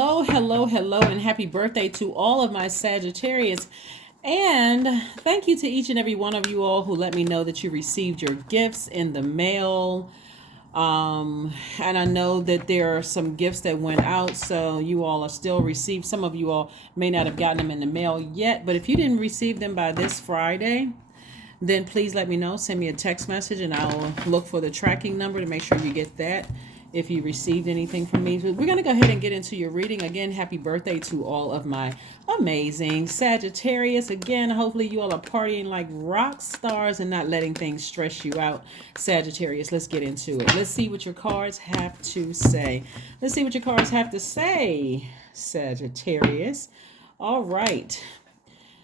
Hello, hello, hello, and happy birthday to all of my Sagittarius. And thank you to each and every one of you all who let me know that you received your gifts in the mail. And I know that there are some gifts that went out, so you all are still received. Some of you all may not have gotten them in the mail yet, but if you didn't receive them by this Friday, then please let me know. Send me a text message and I'll look for the tracking number to make sure you get that if you received anything from me. We're going to go ahead and get into your reading. Again, happy birthday to all of my amazing Sagittarius. Again, hopefully you all are partying like rock stars and not letting things stress you out. Sagittarius, let's get into it. Let's see what your cards have to say. Let's see what your cards have to say, Sagittarius. All right.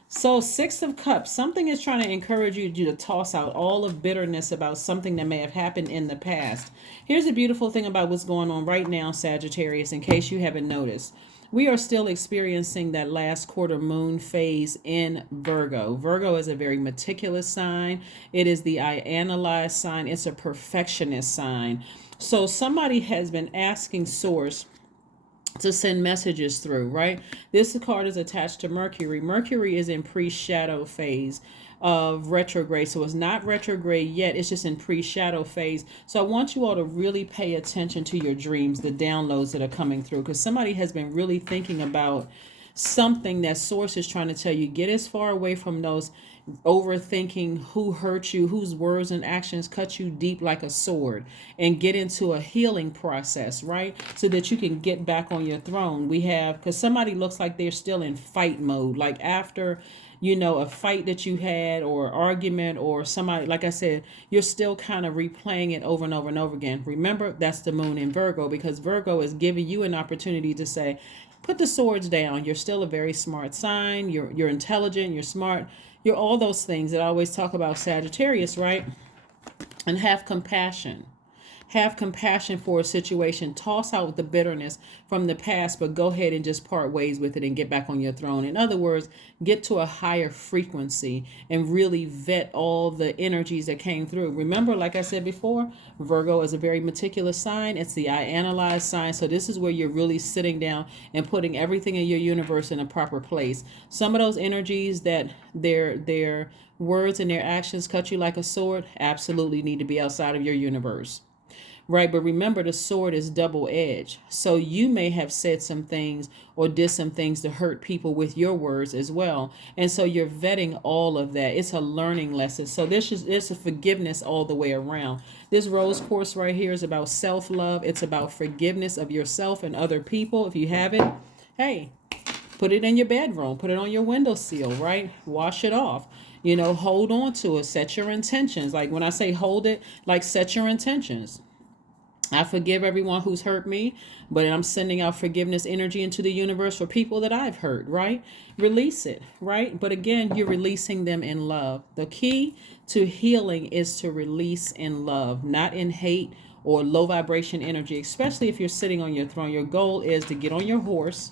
So, Six of Cups, something is trying to encourage you to toss out all of bitterness about something that may have happened in the past. Here's the beautiful thing about what's going on right now, Sagittarius, in case you haven't noticed. We are still experiencing that last quarter moon phase in Virgo. Virgo is a very meticulous sign. It is the I analyze sign. It's a perfectionist sign. So somebody has been asking Source to send messages through, right? This card is attached to Mercury. Mercury is in pre-shadow phase of retrograde. So it's not retrograde yet. It's just in pre-shadow phase. So I want you all to really pay attention to your dreams, the downloads that are coming through, because somebody has been really thinking about something that Source is trying to tell you. Get as far away from those overthinking, who hurt you, whose words and actions cut you deep like a sword, and get into a healing process, right? So that you can get back on your throne. We have, because somebody looks like they're still in fight mode, like after a fight that you had or argument, or somebody, like I said, you're still kind of replaying it over and over and over again. Remember, that's the moon in Virgo, because Virgo is giving you an opportunity to say, put the swords down. You're still a very smart sign. You're intelligent. You're smart. You're all those things that I always talk about, Sagittarius, right? And have compassion. Have compassion for a situation. Toss out the bitterness from the past, but go ahead and just part ways with it and get back on your throne. In other words, get to a higher frequency and really vet all the energies that came through. Remember, like I said before, Virgo is a very meticulous sign. It's the I analyze sign. So this is where you're really sitting down and putting everything in your universe in a proper place. Some of those energies that their words and their actions cut you like a sword absolutely need to be outside of your universe. Right, but remember, the sword is double-edged. So you may have said some things or did some things to hurt people with your words as well. And so you're vetting all of that. It's a learning lesson. So it's a forgiveness all the way around. This rose course right here is about self-love. It's about forgiveness of yourself and other people. If you haven't, hey, put it in your bedroom. Put it on your windowsill, right? Wash it off. Hold on to it. Set your intentions. Like when I say hold it, like set your intentions. I forgive everyone who's hurt me, but I'm sending out forgiveness energy into the universe for people that I've hurt, right? Release it, right? But again, you're releasing them in love. The key to healing is to release in love, not in hate or low vibration energy, especially if you're sitting on your throne. Your goal is to get on your horse.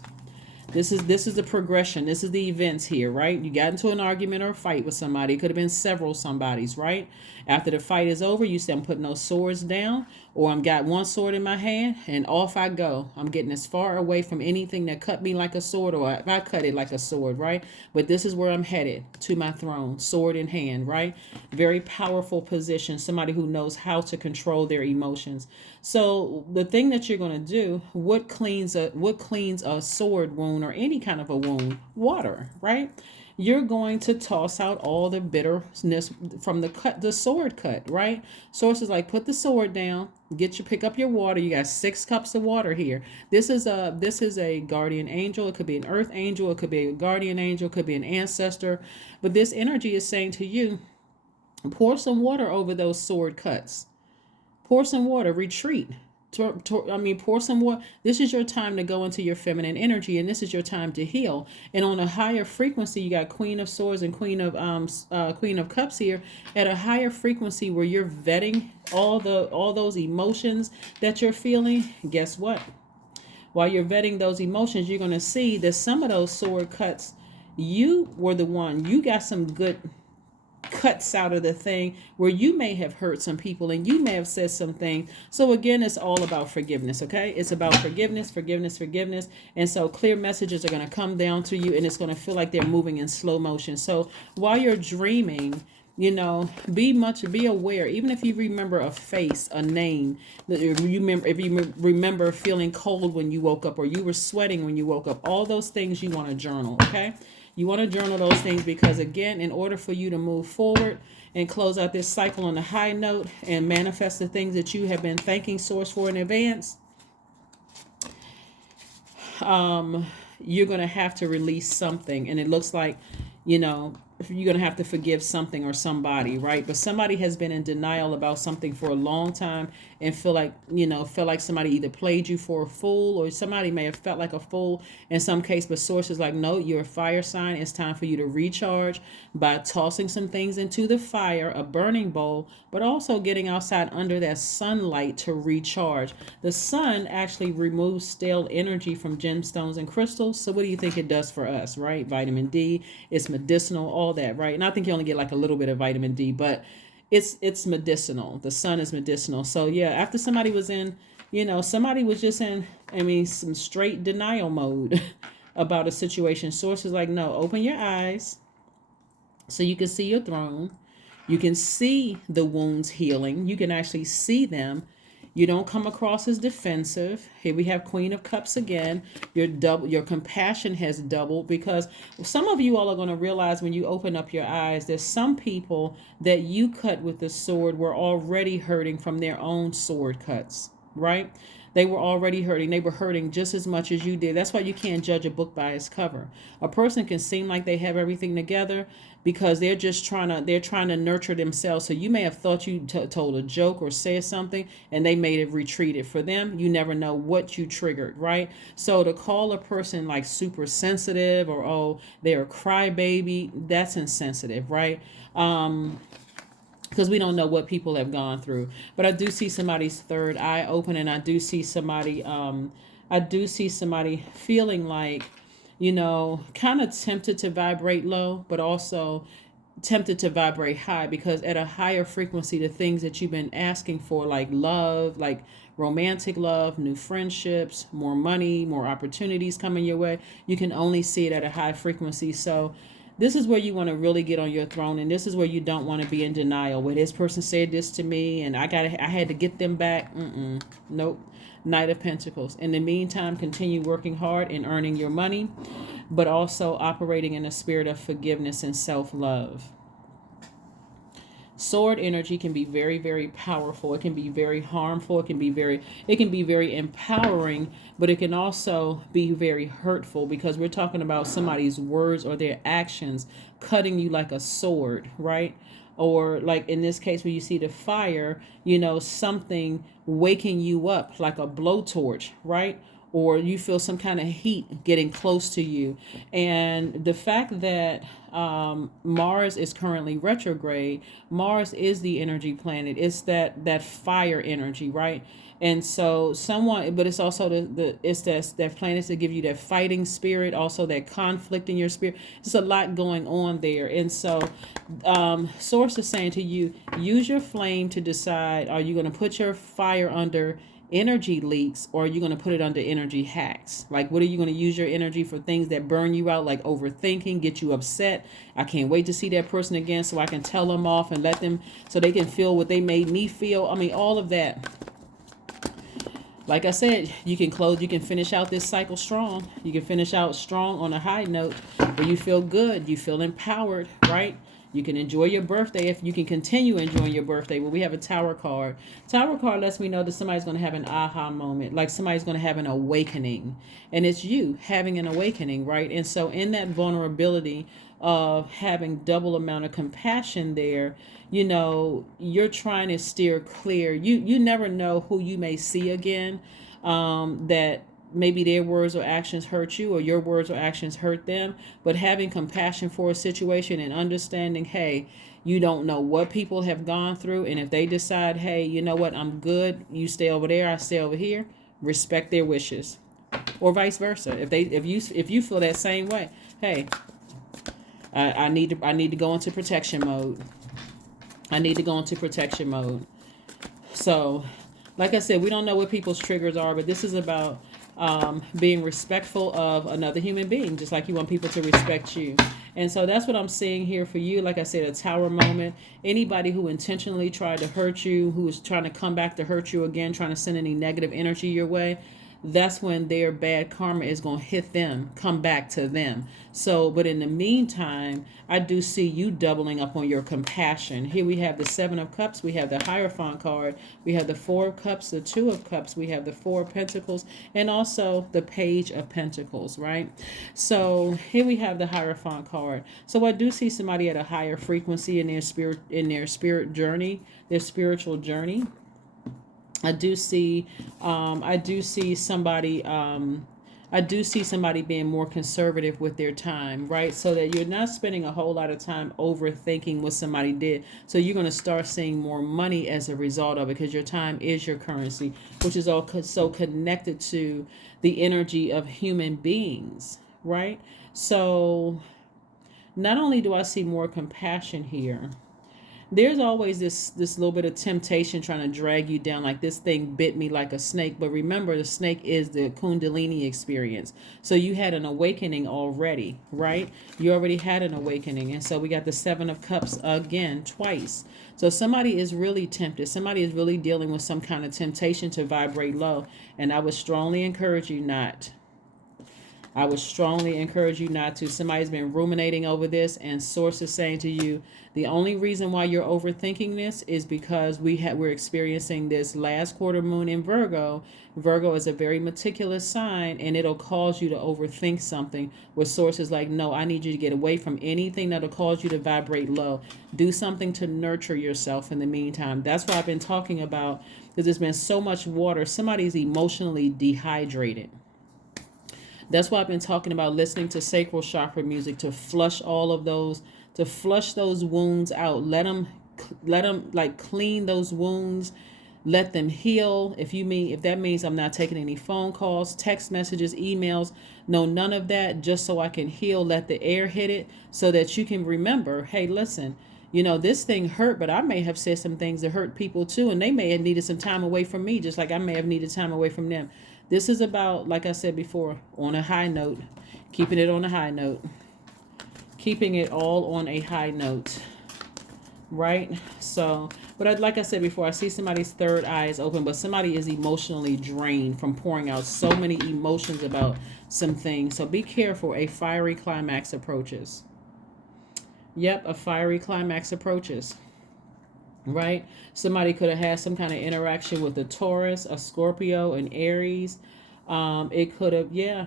This is the progression. This is the events here, right? You got into an argument or a fight with somebody. It could have been several somebodies, right? After the fight is over, you say, I'm putting those swords down, or I'm got one sword in my hand and off I go. I'm getting as far away from anything that cut me like a sword, or if I cut it like a sword, right? But this is where I'm headed, to my throne, sword in hand, right? Very powerful position. Somebody who knows how to control their emotions. So the thing that you're going to do, what cleans a sword wound or any kind of a wound? Water, right? You're going to toss out all the bitterness from the sword cut, right? Source is like, put the sword down, pick up your water. You got 6 cups of water here. This is a guardian angel. It could be an earth angel. It could be a guardian angel. It could be an ancestor. But this energy is saying to you, pour some water over those sword cuts. Pour some water, retreat. Pour some water. This is your time to go into your feminine energy, and this is your time to heal. And on a higher frequency, you got Queen of Swords and Queen of Cups here at a higher frequency where you're vetting all those emotions that you're feeling. Guess what? While you're vetting those emotions, you're going to see that some of those sword cuts, you were the one. You got some good cuts out of the thing where you may have hurt some people and you may have said some things. So again, it's all about forgiveness, okay? It's about forgiveness, forgiveness, forgiveness. And so clear messages are going to come down to you, and it's going to feel like they're moving in slow motion. So while you're dreaming, be aware. Even if you remember a face, a name, if you remember feeling cold when you woke up, or you were sweating when you woke up, all those things you want to journal, okay? You want to journal those things because, again, in order for you to move forward and close out this cycle on a high note and manifest the things that you have been thanking Source for in advance, you're going to have to release something. And it looks like, you're going to have to forgive something or somebody, right? But somebody has been in denial about something for a long time and felt like somebody either played you for a fool, or somebody may have felt like a fool in some case. But Source is like, no, you're a fire sign. It's time for you to recharge by tossing some things into the fire, a burning bowl, but also getting outside under that sunlight to recharge. The sun actually removes stale energy from gemstones and crystals. So what do you think it does for us, right? Vitamin D, it's medicinal, all that, right? And I think you only get like a little bit of vitamin D, but it's medicinal. The sun is medicinal. So yeah, after somebody was just in, some straight denial mode about a situation. Source is like, no, open your eyes so you can see your throne. You can see the wounds healing. You can actually see them. You don't come across as defensive. Here we have Queen of Cups again. Your compassion has doubled, because some of you all are going to realize when you open up your eyes, there's some people that you cut with the sword were already hurting from their own sword cuts, right? They were already hurting. They were hurting just as much as you did. That's why you can't judge a book by its cover. A person can seem like they have everything together because they're trying to nurture themselves. So you may have thought you told a joke or said something and they may have retreated. For them, you never know what you triggered, right? So to call a person like super sensitive, or, oh, they're a crybaby, that's insensitive, right? Because we don't know what people have gone through. But I do see somebody's third eye open, and I do see somebody feeling like, kind of tempted to vibrate low, but also tempted to vibrate high, because at a higher frequency, the things that you've been asking for, like love, like romantic love, new friendships, more money, more opportunities coming your way, you can only see it at a high frequency. So this is where you want to really get on your throne, and this is where you don't want to be in denial. Where this person said this to me, and I had to get them back. Nope. Knight of Pentacles. In the meantime, continue working hard and earning your money, but also operating in a spirit of forgiveness and self-love. Sword energy can be very, very powerful. It can be very harmful. It can be very empowering, but it can also be very hurtful, because we're talking about somebody's words or their actions cutting you like a sword, right? Or like in this case, where you see the fire, something waking you up like a blowtorch, right? Or you feel some kind of heat getting close to you. And the fact that Mars is currently retrograde, Mars is the energy planet. It's that fire energy, right? And so but it's also it's that planets that give you that fighting spirit, also that conflict in your spirit. There's a lot going on there. And so Source is saying to you, use your flame to decide, are you going to put your fire under energy leaks, or are you going to put it under energy hacks? Like, what are you going to use your energy for? Things that burn you out, like overthinking, get you upset. I can't wait to see that person again so I can tell them off and let them, so they can feel what they made me feel. All of that. Like I said, you can finish out this cycle strong. You can finish out strong on a high note where you feel good, you feel empowered, right? You can enjoy your birthday if you can continue enjoying your birthday. Well, we have a Tower card. Tower card lets me know that somebody's going to have an aha moment, like somebody's going to have an awakening. And it's you having an awakening, right? And so in that vulnerability of having double amount of compassion there, you're trying to steer clear. You never know who you may see again, that maybe their words or actions hurt you, or your words or actions hurt them. But having compassion for a situation and understanding, hey, you don't know what people have gone through. And if they decide, hey, you know what, I'm good, you stay over there, I stay over here, respect their wishes. Or vice versa. If you feel that same way, hey, I need to go into protection mode. I need to go into protection mode. So, like I said, we don't know what people's triggers are, but this is about being respectful of another human being, just like you want people to respect you. And so that's what I'm seeing here for you. Like I said, a tower moment. Anybody who intentionally tried to hurt you, who is trying to come back to hurt you again, trying to send any negative energy your way, that's when their bad karma is going to hit them, come back to them. So, but in the meantime, I do see you doubling up on your compassion. Here we have the Seven of Cups, we have the Hierophant card, we have the Four of Cups, the Two of Cups, we have the Four of Pentacles, and also the Page of Pentacles, right? So here we have the Hierophant card. So I do see somebody at a higher frequency in their spirit journey, their spiritual journey. I do see somebody being more conservative with their time, right? So that you're not spending a whole lot of time overthinking what somebody did. So you're going to start seeing more money as a result of it, because your time is your currency, which is all so connected to the energy of human beings, right? So not only do I see more compassion here, there's always this little bit of temptation trying to drag you down, like this thing bit me like a snake. But remember, the snake is the Kundalini experience. So you had an awakening already, right? You already had an awakening. And so we got the Seven of Cups again, twice. So somebody is really tempted. Somebody is really dealing with some kind of temptation to vibrate low. And I would strongly encourage you not. I would strongly encourage you not to. Somebody's been ruminating over this, and source is saying to you, the only reason why you're overthinking this is because we're experiencing this last quarter moon in Virgo. Virgo is a very meticulous sign, and it'll cause you to overthink something, where source is like, no, I need you to get away from anything that'll cause you to vibrate low. Do something to nurture yourself in the meantime. That's why I've been talking about, because there's been so much water. Somebody's emotionally dehydrated. That's why I've been talking about listening to sacral chakra music to flush all of those, to flush those wounds out. Let them like clean those wounds. Let them heal. If that means I'm not taking any phone calls, text messages, emails, no, none of that, just so I can heal. Let the air hit it so that you can remember, hey, listen, this thing hurt, but I may have said some things that hurt people too, and they may have needed some time away from me, just like I may have needed time away from them. This is about, like I said before, on a high note, keeping it on a high note, keeping it all on a high note, right? So, but like I said before, I see somebody's third eye is open, but somebody is emotionally drained from pouring out so many emotions about some things. So be careful. A fiery climax approaches. Yep, a fiery climax approaches. Right? Somebody could have had some kind of interaction with a Taurus, a Scorpio, an Aries. It could have, yeah,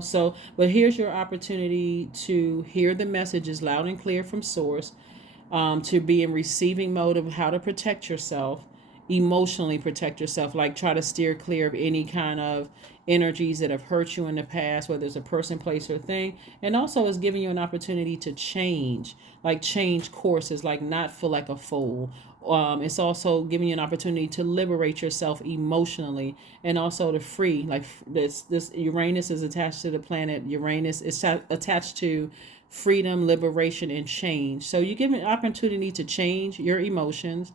so, but here's your opportunity to hear the messages loud and clear from source, to be in receiving mode of how to protect yourself, emotionally protect yourself, like try to steer clear of any kind of energies that have hurt you in the past, whether it's a person, place, or thing. And also it's giving you an opportunity to change courses, like not feel like a fool. It's also giving you an opportunity to liberate yourself emotionally, and also to free, like this Uranus is attached to the planet. Uranus is attached to freedom, liberation, and change. So you give an opportunity to change your emotions,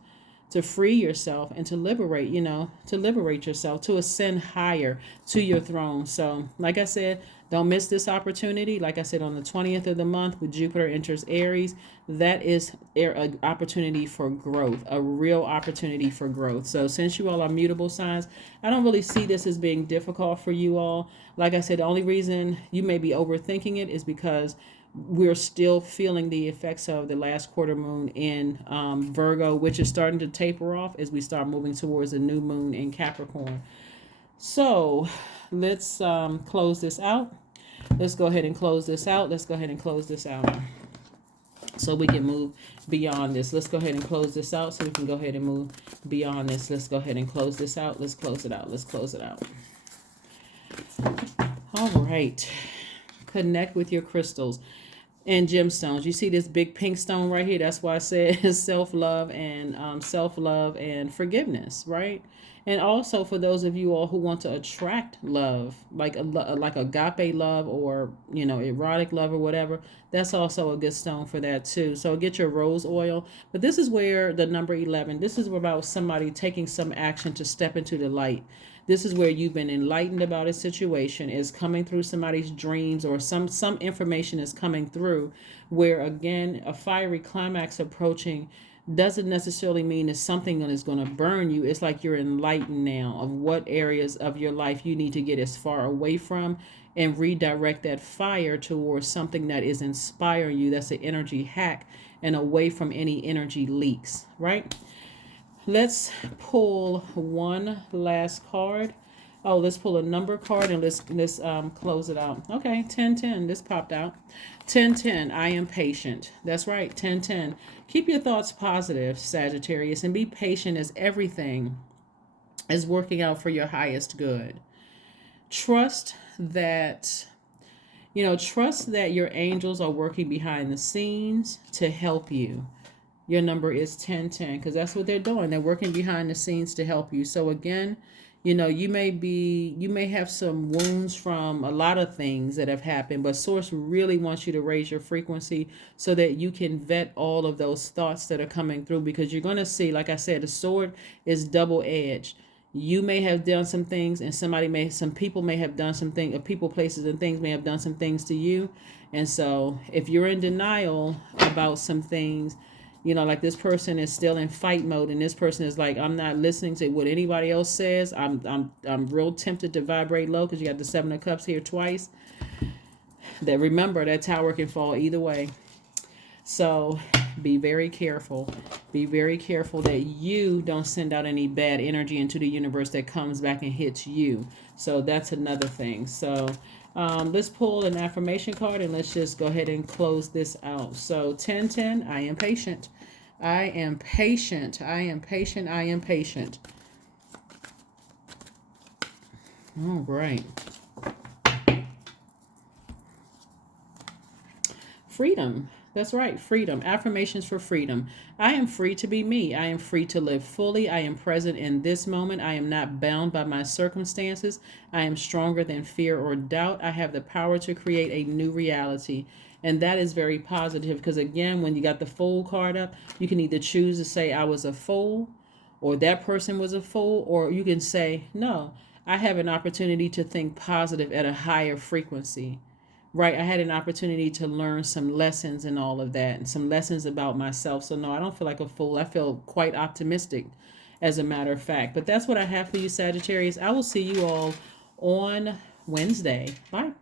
to free yourself, and to liberate yourself, to ascend higher to your throne. So like I said, don't miss this opportunity. Like I said, on the 20th of the month, with Jupiter enters Aries, that is an opportunity for growth, a real opportunity for growth. So since you all are mutable signs, I don't really see this as being difficult for you all. Like I said, the only reason you may be overthinking it is because we're still feeling the effects of the last quarter moon in Virgo, which is starting to taper off as we start moving towards a new moon in Capricorn. So let's close this out. Let's go ahead and close this out. So we can move beyond this. Let's go ahead and close this out so we can go ahead and move beyond this. Let's go ahead and close this out. Let's close it out. All right. Connect with your crystals and gemstones. You see this big pink stone right here? That's why I said self-love and forgiveness, right? And also for those of you all who want to attract love, like like agape love, or erotic love or whatever, that's also a good stone for that too. So get your rose oil. But this is where the number 11, this is about somebody taking some action to step into the light. This is where you've been enlightened about a situation, is coming through somebody's dreams, or some information is coming through, where again a fiery climax approaching doesn't necessarily mean it's something that is going to burn you. It's like you're enlightened now of what areas of your life you need to get as far away from, and redirect that fire towards something that is inspiring you. That's an energy hack, and away from any energy leaks, right? Let's pull one last card. Oh, let's pull a number card, and let's close it out. Okay, 1010. This popped out. 1010. I am patient. That's right. 1010. Keep your thoughts positive, Sagittarius, and be patient, as everything is working out for your highest good. Trust that trust that your angels are working behind the scenes to help you. Your number is 1010, because that's what they're doing. They're working behind the scenes to help you. So again, you may have some wounds from a lot of things that have happened, but Source really wants you to raise your frequency so that you can vet all of those thoughts that are coming through, because you're going to see, like I said, the sword is double-edged. You may have done some things, and some people may have done some things, or people, places, and things may have done some things to you. And so if you're in denial about some things, like this person is still in fight mode, and this person is like, I'm not listening to what anybody else says. I'm real tempted to vibrate low, because you got the 7 of Cups here twice. That, remember, that tower can fall either way. So be very careful. Be very careful that you don't send out any bad energy into the universe that comes back and hits you. So that's another thing. So let's pull an affirmation card, and let's just go ahead and close this out. So 1010, I am patient. I am patient. I am patient. I am patient. All right. Freedom. That's right. Freedom. Affirmations for freedom. I am free to be me. I am free to live fully. I am present in this moment. I am not bound by my circumstances. I am stronger than fear or doubt. I have the power to create a new reality. And that is very positive, because again, when you got the Fool card up, you can either choose to say, I was a fool, or that person was a fool, or you can say, no, I have an opportunity to think positive at a higher frequency. Right, I had an opportunity to learn some lessons and all of that, and some lessons about myself. So no, I don't feel like a fool. I feel quite optimistic, as a matter of fact. But that's what I have for you, Sagittarius. I will see you all on Wednesday. Bye.